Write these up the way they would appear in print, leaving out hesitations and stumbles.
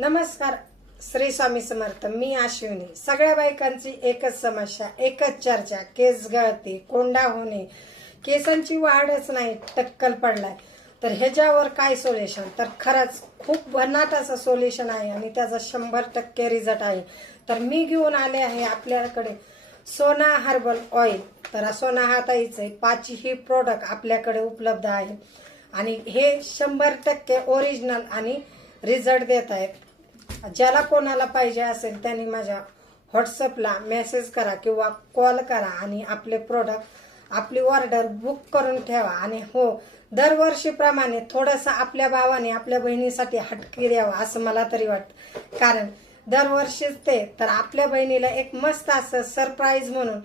नमस्कार. श्री स्वामी समर्थ. मी अश्विनी. सगळ्या बायकांची एकच समस्या, एकच चर्चा, केस गळती, कोंडा होणे, केसांची वाढच नाही, टक्कल पडलाय. तर ह्याच्यावर काय सोल्युशन? तर खरंच खूप भन्नाट असं सोल्युशन आहे आणि त्याचा 100% रिझल्ट आहे. तर मी घेऊन आले आहे आपल्याकडे सोना हर्बल ऑइल. तर सोना हा ताईचे 5ही प्रोडक्ट आपल्याकडे उपलब्ध आहे आणि हे 100% ओरिजिनल आणि रिझल्ट देत आहेत. ज्याला कोणाला पाहिजे असेल त्यांनी माझ्या व्हॉट्सअपला मेसेज करा किंवा कॉल करा आणि आपले प्रोडक्ट, आपली ऑर्डर बुक करून ठेवा. आणि हो, दरवर्षीप्रमाणे थोडंसं आपल्या भावाने आपल्या बहिणीसाठी हटके द्यावा असं मला तरी वाटतं. कारण दरवर्षीच ते तर आपल्या बहिणीला एक मस्त असं सरप्राईज म्हणून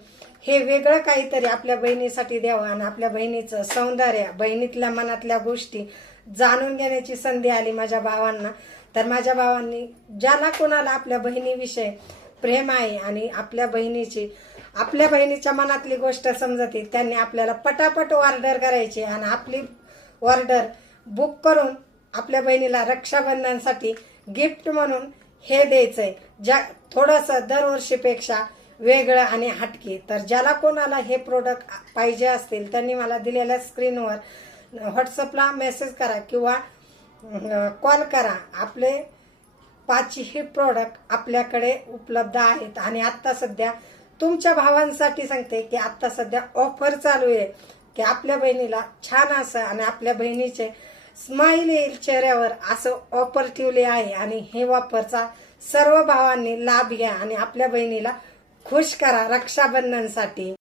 हे वेगळं काहीतरी आपल्या बहिणीसाठी द्यावं आणि आपल्या बहिणीचं सौंदर्य, बहिणीतल्या मनातल्या गोष्टी जाणून घेण्याची संधी आली माझ्या भावांना. तर माझ्या भावांनी ज्याला कोणाला आपल्या बहिणीविषयी प्रेम आहे आणि आपल्या बहिणीच्या मनातली गोष्ट समजते त्यांनी आपल्याला पटापट ऑर्डर करायची आणि आपली ऑर्डर बुक करून आपल्या बहिणीला रक्षाबंधनसाठी गिफ्ट म्हणून हे द्यायचंय, ज्या थोडंसं दरवर्षीपेक्षा वेगळं आणि हटके. तर ज्याला कोणाला हे प्रोडक्ट पाहिजे असतील त्यांनी मला दिलेल्या स्क्रीनवर व्हॉट्सअपला मेसेज करा किंवा कॉल करा. आपले 5ही प्रोडक्ट आपल्याकडे उपलब्ध आहेत आणि आता सध्या तुमच्या भावांसाठी सांगते की आता सध्या ऑफर चालू आहे की आपल्या बहिणीला छान असं आणि आपल्या बहिणीचे स्माइल येईल चेहऱ्यावर असं ऑफर ठेवले आहे. आणि हे ऑफरचा सर्व भावांनी लाभ घ्या आणि आपल्या बहिणीला खुश करा रक्षाबंधनसाठी.